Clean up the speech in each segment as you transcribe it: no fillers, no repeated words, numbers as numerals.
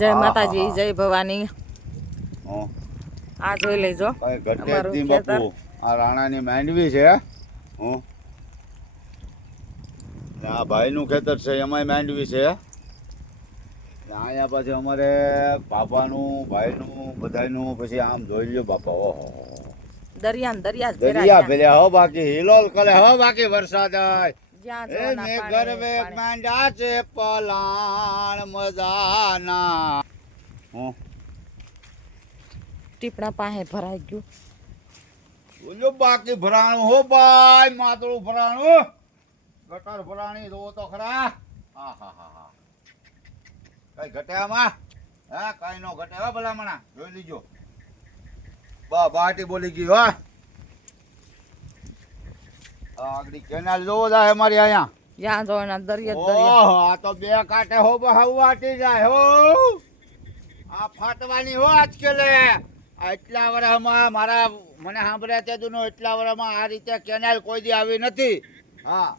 જય માતાજી, જય ભવાની। હો આ જોઈ લેજો કઈ ઘટે અમારું જ નહીં ખેતર। બાપુ। આ રાણાની માંડવી છે। હું આ ભાઈનું ખેતર છે, એમાંય માંડવી છે। અહીંયા પછી અમારે બાપાનું, ભાઈનું, બધાયનું પછી આમ જોઈ લ્યો બાપા। ઓહો દરિયા ને દરિયા જ દરિયા ભેલ્યા હો, બાકી હિલોલ કરે હો, બાકી વરસાદ જ્યાં એ જો ના મેં પાણી, ગરવે પાણી। માંડ્યા છે પલાણ મજાના। હું ટીપણા પાસે ભરાઈ ગયું। બોલ્યો બાકી ભરાણું હો ભાઈ, માતળું ભરાણું, ગટર ભરાણી જોવો તો ખરા। હા હા હા હા, કઈ ઘટે આમાં? હા કઈ નો ઘટે હો ભલામણા, જોઈ લીજો। બાટી બોલી ગઈ હો। આગળ કેનાલ જોવો જાય અમારી અહીંયા, જ્યાં જો ના દરિયા જ દરિયા। ઓહો આ તો બે કાંઠે હો બહાવાટી જાય હો। આ ફાટવાની હો આજકેલે। આ એટલા વર્ષમાં મારા મને સાંભળ્યા તે દુનો એટલા વર્ષમાં આ રીતે કેનાલ કોઈ દી આવી નથી। હા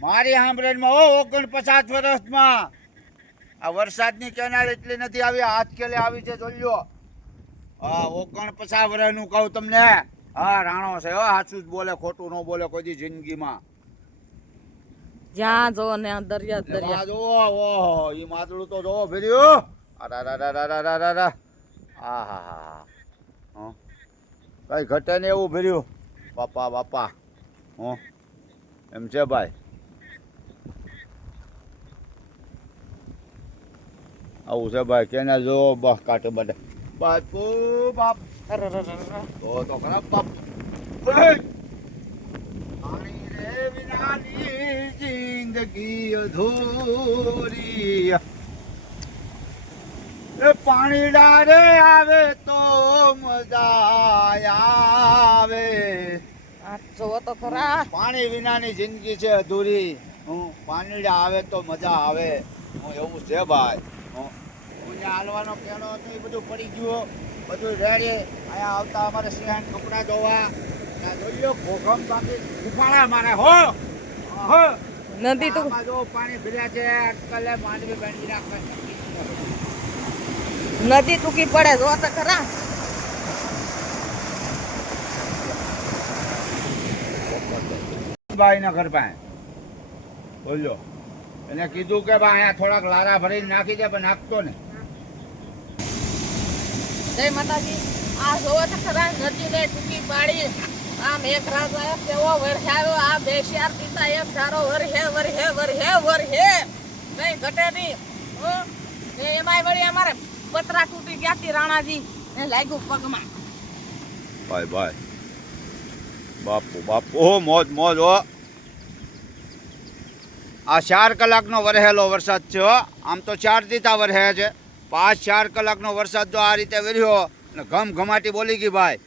મારી સાંભળેમાં હો 49 વર્ષમાં આ વરસાદની કેનાલ એટલી નથી આવી, આજકેલે આવી છે જોઈ લ્યો। હા 49 વર્ષનું કહું તમને। હા રાણો છે હો, સાચું જ બોલે, ખોટું ન બોલે કોઈ દી જિંદગીમાં। જ્યાં જો ને દરિયા જ દરિયા। ઓહો ઈ માદળું તો જોવો ફેર્યું। કઈ ઘટે ને એવું ફેર્યું બાપા બાપા। હું એમ છે ભાઈ, આવું છે ભાઈ કેનાલ જોવો બસ કાંઠે બધે બાપુ બાપ તો ખરાબ બાપ। પાણી રે વિનાની જિંદગી અધૂરી, એ પાણી ડારે આવે તો મજા આવે। આ જોવો તો ખરા, પાણી વિનાની જિંદગી છે અધૂરી। હું પાણી આવે તો મજા આવે। હું એવું છે ભાઈ। હું હાલવાનો કેનો હતો એ બધું પડી ગયું, બધું રેડી। અહીંયા આવતા અમારે સિંહાન કપડાં ધોવા જોઈ લો, ભોગમ બાકી ઉફાળા મારે હો। નદી તો જો પાણી ભર્યા છે, અટકલે માંડવી બાંધી રાખે। નદી ટૂંકી પડે, જો તો ખરા। ભાઈ ના ઘર પાસે બોલ્યો, એને કીધું કે ભાઈ અહીંયા થોડાક લારા ભરીને નાખી દે, પણ નાખતો ને। જય માતાજી, આ જોવો તો ખરા નદી ને ટૂંકી પાડી। આ મેઘરાજ આયો કેવો વરસાયો, આ બેશિયાર પિતા એક ધારો વરહે વરહે વરહે વરહે, કઈ ઘટે નહીં। એમાંય વળી અમારે પતરા તૂટી ગયા હતી રાણાજી ને લાગ્યું પગમાં। ભાઈ ભાઈ બાપુ બાપુ મોજ મોજ હો। આ 4 કલાકનો વરહેલો વરસાદ છે હો। આમ તો 4 દીતા વરહે છે, 5-4 કલાકનો વરસાદ જો આ રીતે વર્યો ને ઘમ ઘમાટી બોલી ગઈ ભાઈ।